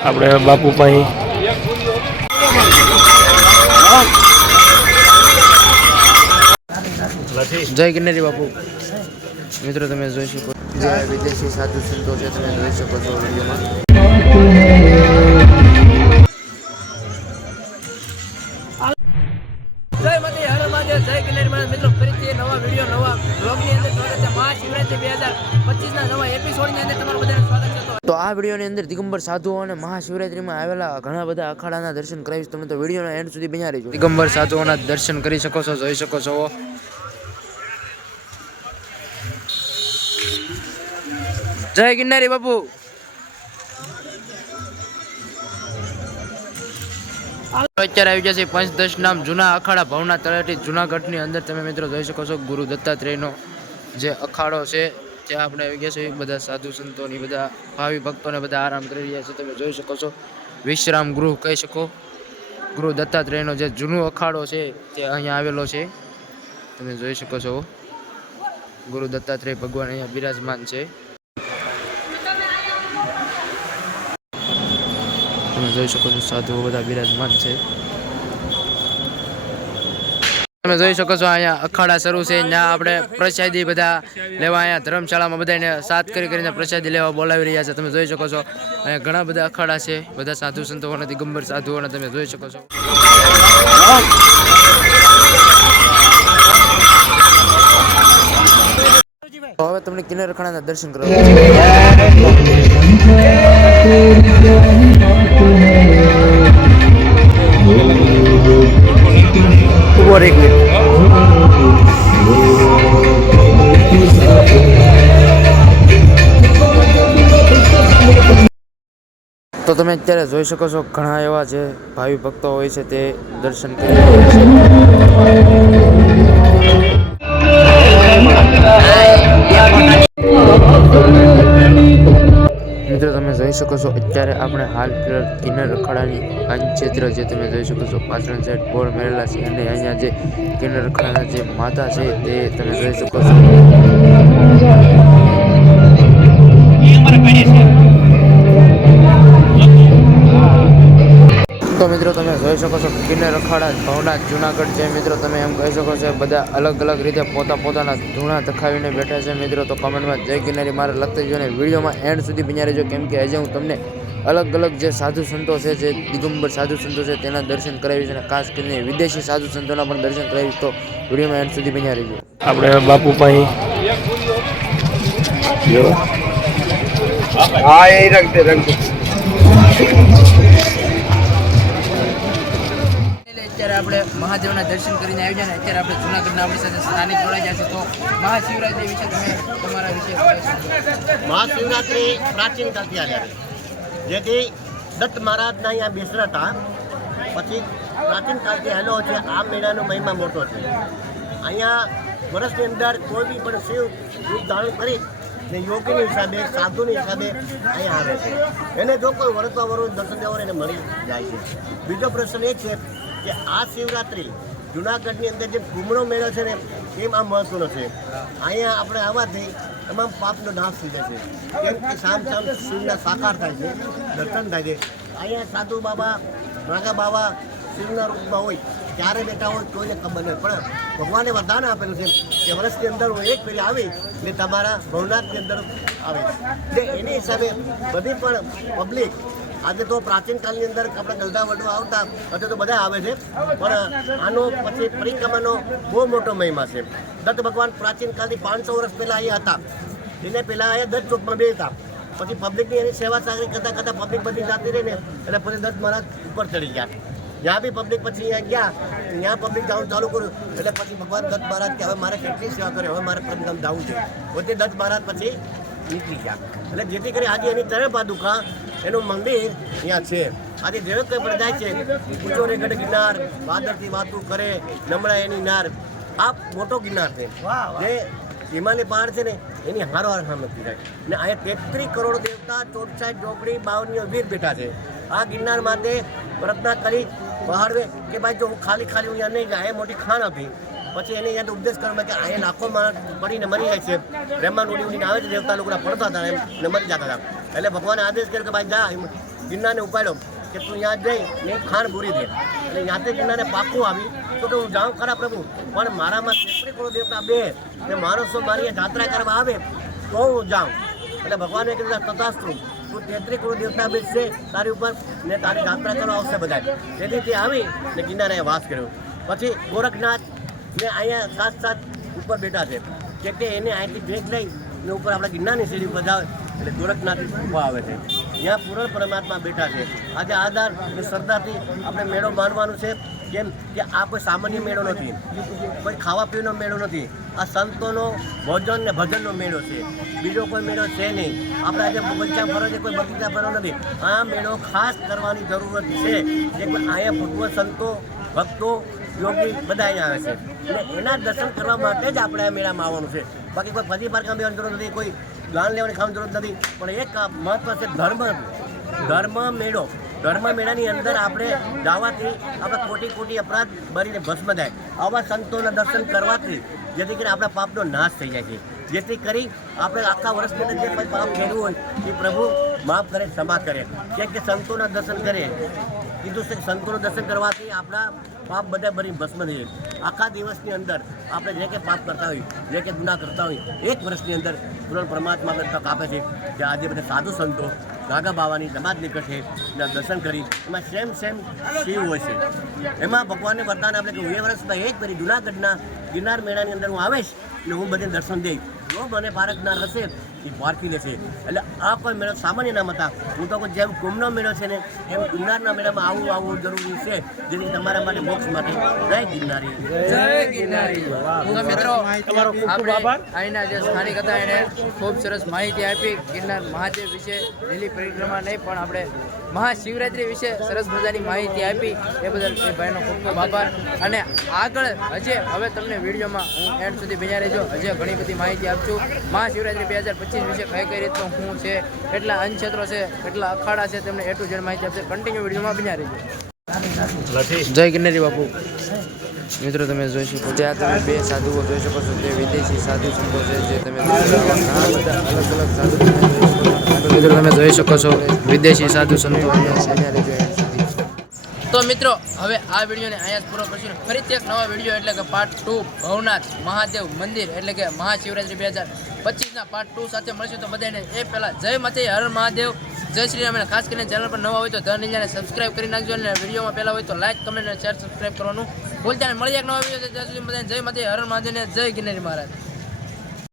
આપણે બાપુ પાસે. જય ગિરનારી બાપુ. મિત્રો, તમે જોઈ શકો જે વિદેશી સાધુ સંતો છે, તમે જોઈ શકો છો વિડીયોમાં. વિડીયોની અંદર દિગંબર સાધુઓ અને મહાશિવરાત્રીમાં આવેલા ઘણા બધા અખાડાના દર્શન કરાવીશ. તમે તો વિડીયોના એન્ડ સુધી બન્યા રહીજો. દિગંબર સાધુઓના દર્શન કરી શકો છો, જોઈ શકો છો. જય ગિરનારી બાપુ. અત્યારે આવી જશે પંચ દસ નામ જૂના અખાડા ભવના તળેટી જૂનાગઢની અંદર. તમે મિત્રો જોઈ શકો છો ગુરુ દત્તાત્રેયનો જે અખાડો છે ત્યાં આપણે આવી ગયા છે બધા સાધુ સંતોની, બધા ભાવિ ભક્તોને બધા આરામ કરી રહ્યા છે. તમે જોઈ શકો છો. વિશ્રામ ગૃહ કહી શકો. ગુરુ દત્તાત્રેયનો જે જૂનો અખાડો છે, તે અહીંયા આવેલો છે. તમે જોઈ શકો છો. ગુરુ દત્તાત્રેય ભગવાન અહીંયા બિરાજમાન છે. તમે જોઈ શકો છો, સાધુઓ બધા બિરાજમાન છે. તમે જોઈ શકો છો અહીંયા અખાડા શરૂ છે ત્યાં આપણે પ્રસાદી બધા લેવા અહીંયા ધર્મશાળામાં બધાને સાત કરી કરીને પ્રસાદી લેવા બોલાવી રહ્યા છે. તમે જોઈ શકો છો, અહીંયા ઘણા બધા અખાડા છે, બધા સાધુ સંતોના દિગંબર સાધુઓને તમે જોઈ શકો છો. હવે તમને કિન્નર અખાડાના દર્શન કરવા તો તમે અત્યારે જોઈ શકો છો ઘણા એવા જે ભાવિ ભક્તો હોય છે તે દર્શન કરી મિત્રો, તમે જોઈ શકો છો અત્યારે આપણે હાલ કિન્નર અખાડાની અંચેત્ર જે તમે જોઈ શકો છો પાછળ સાઈડ બોર્ડ મેળેલા છે અને અહીંયા જે કિન્નર અખાડાના જે માતા છે તે તમે જોઈ શકો છો. તો મિત્રો તમે જોઈ શકો છો કિન્નર અખાડા ભવનાથ જુનાગઢ છે મિત્રો તમે એમ કહી શકો છો બધા અલગ અલગ રીતે પોતા પોતાના ધૂણા તખાવીને બેઠા છે મિત્રો. તો કમેન્ટમાં જય કિનારી મારે લખતા જજો અને વિડીયોમાં એન્ડ સુધી બન્યા રહેજો. કેમ કે આજે હું તમને અલગ અલગ જે સાધુ સંતો છે જે દિગંબર સાધુ સંતો છે તેના દર્શન કરાવીશ અને ખાસ કરીને વિદેશી સાધુ સંતોના પણ દર્શન કરાવીશ. તો વિડીયોમાં એન્ડ સુધી બન્યા રહેજો. આપણે બાપુ ભાઈ હા એ રંગ રંગ આપણે મહાદેવના દર્શન કરીને આવી જાય ને અત્યારે આપણે જૂનાગઢના આપણી સાથે સ્થાનિક જોડાઈ જશે તો મહાશિવરાત્રી વિશે તમે તમારા વિશે મહાશિવરાત્રિ પ્રાચીન કાલથી આવેલી જેથી દત્ત મહારાજના અહીંયા બેસરા હતા. પછી પ્રાચીન કાળથી હેલો છે. આ મેળાનો મહિમા મોટો છે. અહીંયા વર્ષની અંદર કોઈ બી પણ શિવ રૂપ ધારણ કરી ને યોગીની હિસાબે, સાધુની હિસાબે અહીંયા આવે છે. એને જો કોઈ વરસવા વરસ દર્શન દેવા એને મળી જાય છે. બીજો પ્રશ્ન એ છે કે આ શિવરાત્રિ જુનાગઢની અંદર જે ઘૂમણો મેળો છે ને, એમ આ મહત્વનો છે. અહીંયા આપણે આવવાથી તમામ પાપનો નાશ થઈ જાય છે. કેમ કે સામ સામ શિવના સાકાર થાય છે, દર્શન થાય છે. અહીંયા સાધુ બાબા નાગા બાબા શિવના રૂપમાં હોય, ક્યારે બેઠા હોય કોઈને ખબર નહીં. પણ ભગવાને વરદાન આપેલું છે કે વર્ષની અંદર હું એક ફેરી આવી ને તમારા ભવનાથની અંદર આવે. એટલે એની હિસાબે બધી પણ પબ્લિક આજે તો પ્રાચીન કાળની અંદર આપણે ગલદા વડવા આવતા અત્યારે તો બધા આવે છે. પણ આનો પછી પરિક્રમાનો બહુ મોટો મહિમા છે. દત્ત ભગવાન પ્રાચીન કાળથી પાંચસો વર્ષ પહેલાં અહીંયા હતા. એને પહેલાં અહીંયા દત્ત ચોકમાં બે હતા. પછી પબ્લિકની એની સેવા સાગરી કરતાં કરતાં પબ્લિક બધી જાતી રહી ને, એટલે પછી દત્ત મહારાજ ઉપર ચડી ગયા. જ્યાં બી પબ્લિક પછી અહીંયા ગયા, ત્યાં પબ્લિક જવાનું ચાલુ કર્યું. એટલે પછી ભગવાન દત્ત મહારાજ કે, હવે મારે કેટલી સેવા કરે, હવે મારે પરમધામ જવું છે. પોતે દત્ત મહારાજ પછી નીકળી ગયા. એટલે જેથી કરી આજે એની તરફ પાદુકા એનું મંદિર અહીંયા છે. આજે જેવો કંઈ પણ જાય છે ઊંચો રે ગઢ ગિરનાર, વાદળથી વાતું કરે નમળા એની નાર. આ મોટો ગિરનાર છે. જે હિમાલય પહાડ છે ને, એની હારો હાર સામે થાય ને અહીંયા તેત્રીસ કરોડ દેવતા, ચોટસાઈ, ચોકડી, બાવનીઓ વીર બેઠા છે. આ ગિરનાર માટે પ્રાર્થના કરી પહાડવે કે ભાઈ જો હું ખાલી ખાલી અહીંયા નહીં જાય મોટી ખાણ આપી. પછી એને અહીંયા ઉપદેશ કરવા કે અહીંયા લાખો માણસ પડીને મરી જાય છે. બ્રહ્માંડ ઉડી ઉડીને આવે છે, દેવતા લોકોના પડતા હતા એમ ને મરી જતા હતા. એટલે ભગવાને આદેશ કર્યો કે ભાઈ જા ગિરનારને ઉપાડ્યો. કે તું ત્યાં જઈ, ને ખાણ પૂરી દે. એટલે ત્યાંથી ગિરનારને પાકું આવી. તો કે હું જાઉં ખરા પ્રભુ, પણ મારામાં તેત્રી કરોડ દેવતા બે. ને માણસો મારી જાત્રા કરવા આવે, તો હું જાઉં. એટલે ભગવાને કીધું તથાસ્ત્રુ તું તેત્રી કરોડ દેવતા બે છે, તારી ઉપર, ને તારી જાત્રા કરવા આવશે બધા તેથી તે આવી, ને ગિરનારે વાસ કર્યો. પછી ગોરખનાથ ને અહીંયા સાત સાત ઉપર બેઠા છે. કે એને અહીંથી બ્રેક લઈ, ને ઉપર આપણા ગિરનારની સીડી જાવ એટલે ગોરખનાથ ઊભા આવે છે. ત્યાં પૂરણ પરમાત્મા બેઠા છે. આજે આધાર અને શ્રદ્ધાથી આપણે મેળો માનવાનું છે, કેમ કે આ કોઈ સામાન્ય મેળો નથી. કોઈ ખાવા પીવાનો મેળો નથી. આ સંતોનો ભોજન ને ભજનનો મેળો છે. બીજો કોઈ મેળો છે નહીં. આપણે આજે બગીચા ફરો છે, કોઈ બગીચા ફરો નથી. આ મેળો ખાસ કરવાની જરૂરત છે કે અહીંયા ભગવત સંતો, ભક્તો, યોગી બધા અહીંયા આવે છે. અને એના દર્શન કરવા માટે જ આપણે આ મેળામાં આવવાનું છે. બાકી કોઈ ફરી પારકામ લેવાની જરૂર નથી, કોઈ દાન લેવાની ખાવાની જરૂર નથી, પણ એક મહત્વ છે ધર્મ. ધર્મ મેળો. ધર્મ મેળાની અંદર આપણે જવાથી આપણે કોટી કોટી અપરાધ ભરીને ભસ્મ થાય. આવા સંતોના દર્શન કરવાથી જેથી કરીને આપણા પાપનો નાશ થઈ જાય છે. જેથી કરી આપણે આખા વર્ષની અંદર જે પાપ કર્યું હોય, એ પ્રભુ માફ કરે, ક્ષમા કરે. કે સંતોના દર્શન કરે. કીધું છે કે સંતોનું દર્શન કરવાથી આપણા પાપ બધા ભરી ભસ્મ થઈ જાય. આખા દિવસની અંદર આપણે જે કે પાપ કરતા હોય, જે કે ગુના કરતા હોય, એક વર્ષની અંદર પૂરણ પરમાત્મા તક આપે છે કે આજે બધા સાધુ સંતો, ગાગા બાવાની નમાજ નીકળશે દર્શન કરી, એમાં સેમ સેમ શિવ હોય છે. એમાં ભગવાનને વરદાન આપણે કે બે વર્ષમાં એક ફરી જુનાગઢના ગિરનાર મેળાની અંદર હું આવીશ અને હું બધે દર્શન દઈશ. જો મને પારખનાર હશે એ પારખી લેશે એટલે આ કોઈ મેળો સામાન્ય નામ હતા. હું તો જેમ કુંભનો મેળો છે ને એમ ગિરનારના મેળામાં આવું આવવું જરૂરી છે જેથી તમારા માટે મોક્ષ માટે. જય ગિરનારી. જય ગિરનારી. તો મિત્રો તમારો ખૂબ ખૂબ આભાર. અહીંના જે સ્થાનિક હતા એને ખૂબ સરસ માહિતી આપી. ગિરનાર મહાદેવ વિશે લીલી પરિક્રમા નહીં પણ આપણે મહાશિવરાત્રિ વિશે સરસ મજાની માહિતી આપી. એ બદલ એ ભાઈનો ખૂબ ખૂબ આભાર. અને આગળ હજે હવે તમને વિડીયોમાં હું એન્ડ સુધી બન્યા રહેજો. હજે ઘણી બધી માહિતી આપશું. મહાશિવરાત્રિ બે હજાર પચીસ વિશે કઈ કઈ રીતનું શું છે, કેટલા અન્નક્ષેત્રો છે, કેટલા અખાડા છે, તેમને એ ટુ ઝેડ માહિતી આપશે. કન્ટિન્યુ વિડીયોમાં બન્યા રહેજો. જય ગિરનારી બાપુ. મિત્રો, તમે જોઈ શકો ત્યાં તમે બે સાધુઓ જોઈ શકો છો. તે વિદેશી સાધુ સંતો છે, જે તમે અલગ અલગ સાધુ. મિત્રો, તમે જોઈ શકો છો, વિદેશી સાધુ સંતો. તો મિત્રો, હવે આ વિડીયોને અહીંયા પૂરો કરશું. ફરીથી એક નવા વીડિયો એટલે કે પાર્ટ ટુ ભવનાથ મહાદેવ મંદિર એટલે કે મહાશિવરાત્રી બે હજાર પચીસના પાર્ટ ટુ સાથે મળશું. તો બધાને એ પહેલાં જય માતે, હર મહાદેવ, જય શ્રી રામ. ખાસ કરીને ચેનલ પર નવા હોય તો ધન ઇન્ડિયાને સબસ્ક્રાઈબ કરી નાખજો. અને વિડીયોમાં પહેલાં હોય તો લાઈક કમેન્ટ અને શેર સબસ્ક્રાઇબ કરવાનું ભૂલતા. મળીએ એક નવા વીડિયો ત્યાં સુધી બધાને જય માતે, હર મહાદેવને જય ગિરનારી મહારાજ.